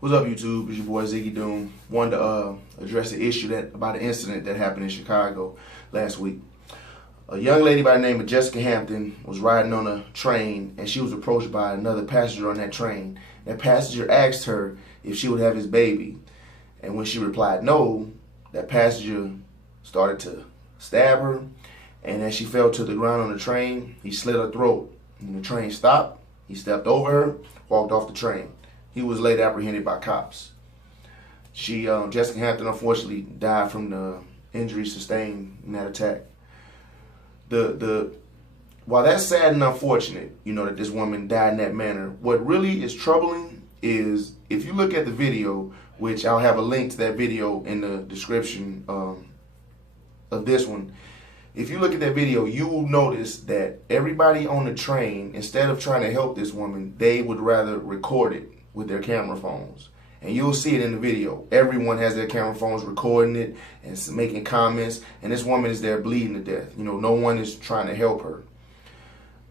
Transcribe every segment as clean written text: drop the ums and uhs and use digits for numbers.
What's up, YouTube? It's your boy Ziggy Doom. Wanted to address the issue about an incident that happened in Chicago last week. A young lady by the name of Jessica Hampton was riding on a train, and she was approached by another passenger on that train. That passenger asked her if she would have his baby, and when she replied no, that passenger started to stab her, and as she fell to the ground on the train, he slit her throat. When the train stopped, he stepped over her, walked off the train. He was later apprehended by cops. Jessica Hampton, unfortunately, died from the injuries sustained in that attack. While that's sad and unfortunate, that this woman died in that manner, what really is troubling is if you look at the video, which I'll have a link to that video in the description of this one. If you look at that video, you will notice that everybody on the train, instead of trying to help this woman, they would rather record it with their camera phones. And you'll see it in the video. Everyone has their camera phones recording it and making comments, and this woman is there bleeding to death. No one is trying to help her.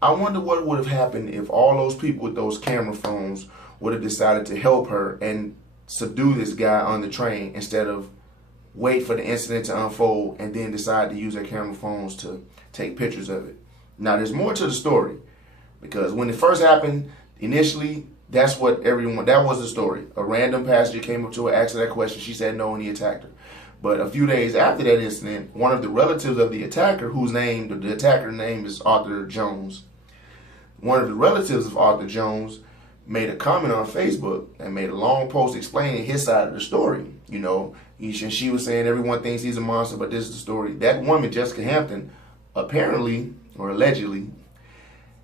I wonder what would have happened if all those people with those camera phones would have decided to help her and subdue this guy on the train instead of wait for the incident to unfold and then decide to use their camera phones to take pictures of it. Now, there's more to the story, because when it first happened, initially, that was the story. A random passenger came up to her, asked her that question. She said no, and he attacked her. But a few days after that incident, one of the relatives of the attacker, the attacker's name is Arthur Jones. One of the relatives of Arthur Jones made a comment on Facebook and made a long post explaining his side of the story. She was saying everyone thinks he's a monster, but this is the story. That woman, Jessica Hampton, apparently or allegedly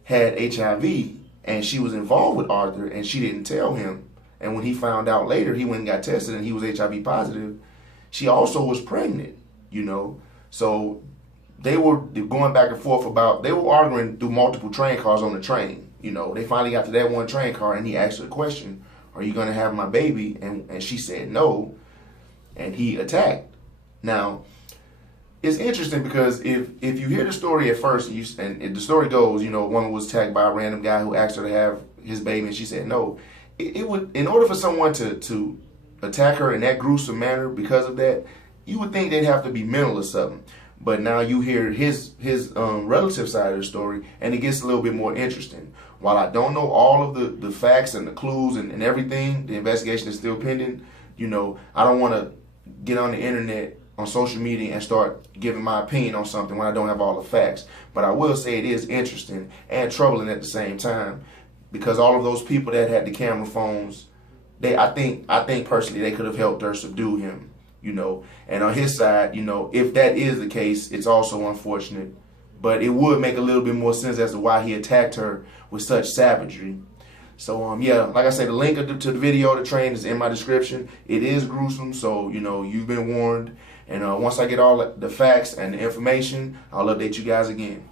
had HIV. And she was involved with Arthur, and she didn't tell him. And when he found out later, he went and got tested, and he was HIV positive. She also was pregnant, So they were going back and forth they were arguing through multiple train cars on the train. They finally got to that one train car, and he asked her the question, "Are you going to have my baby?" And she said no, and he attacked. Now, it's interesting because if you hear the story at first, and the story goes, a woman was attacked by a random guy who asked her to have his baby, and she said no. It would, in order for someone to attack her in that gruesome manner because of that, you would think they'd have to be mental or something. But now you hear his relative side of the story, and it gets a little bit more interesting. While I don't know all of the facts and the clues and everything, the investigation is still pending. I don't want to get on the internet, on social media, and start giving my opinion on something when I don't have all the facts. But I will say it is interesting and troubling at the same time, because all of those people that had the camera phones, I think personally they could have helped her subdue him, And on his side, if that is the case, it's also unfortunate. But it would make a little bit more sense as to why he attacked her with such savagery. So, yeah, like I said, the link to the video of the train is in my description. It is gruesome, so, you've been warned. And once I get all the facts and the information, I'll update you guys again.